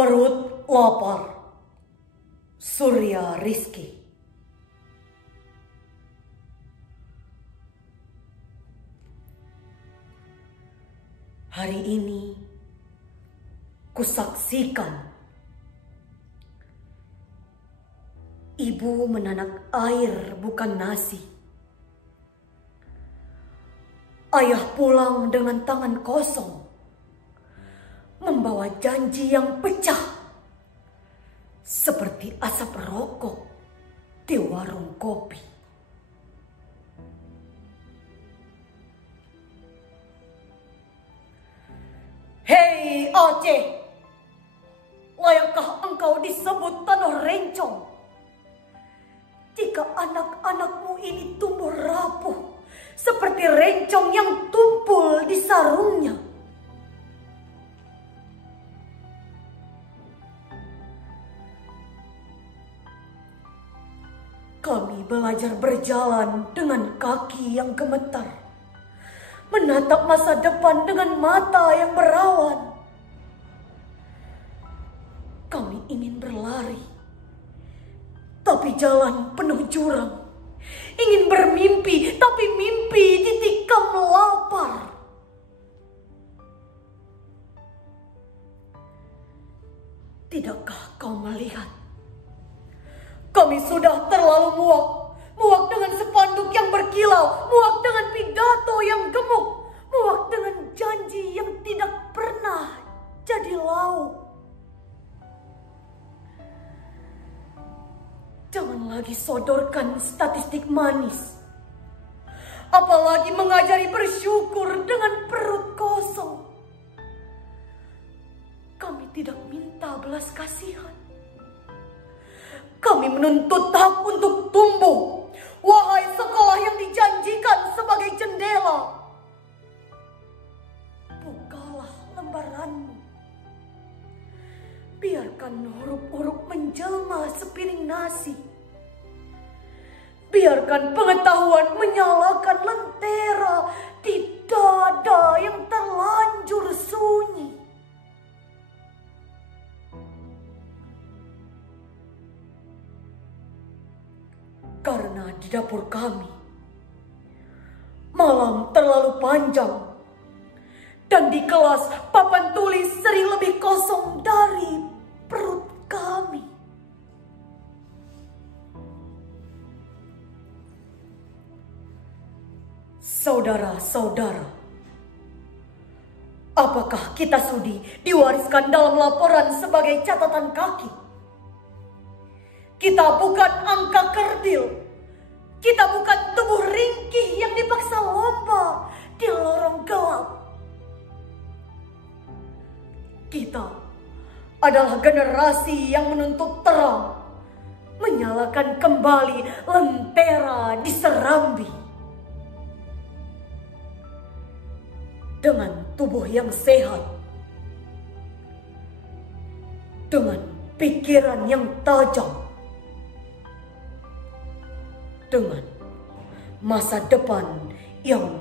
Perut lapar. Surya Rizky. Hari ini kusaksikan ibu menanak air bukan nasi. Ayah pulang dengan tangan kosong, membawa janji yang pecah, seperti asap rokok di warung kopi. Hei Aceh, layakkah engkau disebut tanah rencong? Jika anak-anakmu ini tumbuh rapuh seperti rencong yang tumpul di sarungnya. Kami belajar berjalan dengan kaki yang gemetar, menatap masa depan dengan mata yang berawan. Kami ingin berlari, tapi jalan penuh jurang. Ingin bermimpi, tapi mimpi ditikam lapar. Tidakkah kau melihat? Kami sudah terlalu muak. Muak dengan spanduk yang berkilau. Muak dengan pidato yang gemuk. Muak dengan janji yang tidak pernah jadi lauk. Jangan lagi sodorkan statistik manis. Apalagi mengajari bersyukur dengan perut kosong. Kami tidak minta belas kasihan. Kami menuntut hak untuk tumbuh. Wahai sekolah yang dijanjikan sebagai jendela, bukalah lembaranmu. Biarkan huruf-huruf menjelma sepiring nasi. Biarkan pengetahuan menyalakan lentera di dada yang terlanjur sunyi. Karena di dapur kami, malam terlalu panjang. Dan di kelas, papan tulis sering lebih kosong dari perut kami. Saudara-saudara, apakah kita sudi diwariskan dalam laporan sebagai catatan kaki? Kita bukan angka kerdil. Kita bukan tubuh ringkih yang dipaksa lomba di lorong gelap. Kita adalah generasi yang menuntut terang, menyalakan kembali lentera di Serambi. Dengan tubuh yang sehat, dengan pikiran yang tajam, dengan masa depan yang